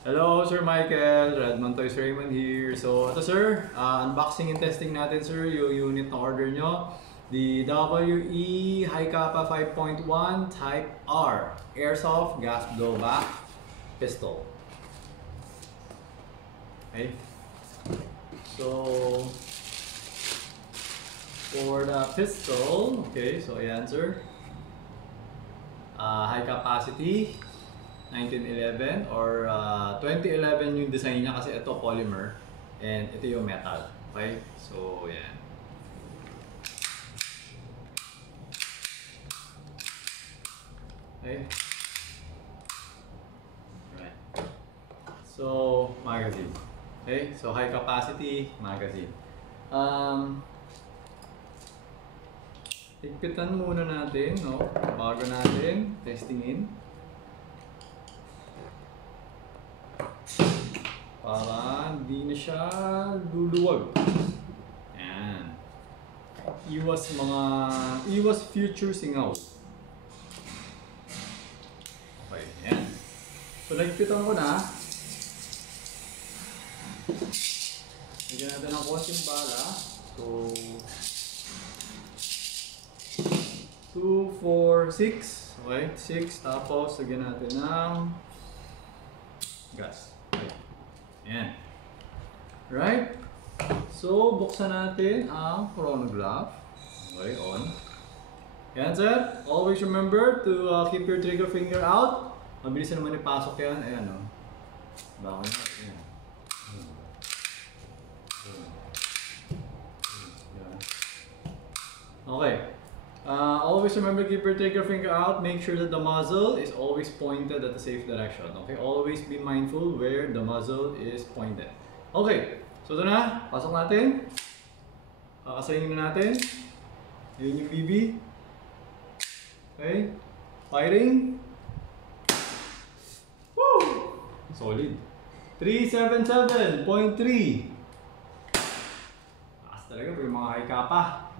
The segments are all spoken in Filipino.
Hello, Sir Michael. Redmond Toys Raymond here. So, ito sir, unboxing and testing natin sir yung unit na order nyo. The WE High Kappa 5.1 Type R Airsoft Gas Blowback Pistol. Okay. So, for the pistol, okay, so ayan sir. High capacity. 1911 or 2011 yung design niya kasi ito polymer and ito yung metal. Okay? So, yan. Okay? Right. So, magazine. Okay? So, high capacity magazine. Higpitan muna natin, no? Bago natin testingin. Para hindi na siya luluwag. Ayan. Iwas future singaw. Okay, ayan. So, nagpitan ko na. Lagyan natin ng konting bala. So, 2, 4, 6. Okay, 6. Tapos, lagyan natin ng gas. Ayan. Right? So, buksan natin ang chronograph. Okay, on. Ayan, sir. Always remember to keep your trigger finger out. Mabilis na naman ipasok yan. Ayan, o. Baka na. Ayan. Okay. Always remember to keep your trigger finger out. Make sure that the muzzle is always pointed at the safe direction. Okay, always be mindful where the muzzle is pointed. Okay, so ito na. Pasok natin. Kakasayin na natin. Yun yung BB. Okay, firing. Woo! Solid. 377.3. Taas talaga po yung mga high kappa.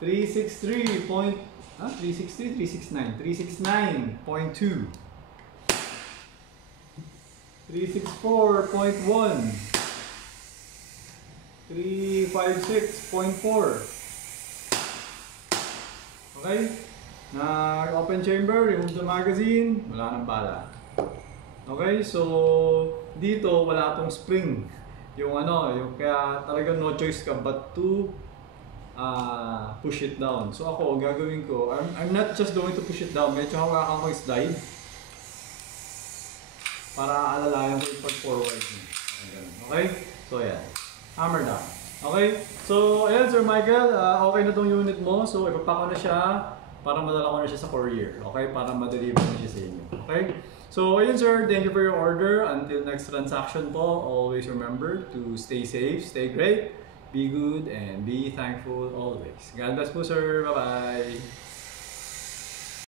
363. 369. 369.2. 364.1. 356.4. Okay? Open chamber, remove the magazine, wala nang bala. Okay, so dito wala tong spring. Yung kaya talagang no choice ka but to push it down. So ako, gagawin ko, I'm not just going to push it down, medyo hawakan ko yung slide para alalayan ko yung pag-forward. Okay? So yan. Hammer down. Okay? So, ayan Sir Michael, okay na tong unit mo. So, ipapako na siya para madala ko na siya sa courier. Okay? Para ma-deliver na siya sa inyo. Okay? So, ayun sir, thank you for your order. Until next transaction po, always remember to stay safe, stay great. Be good and be thankful always. God bless po sir. Bye-bye.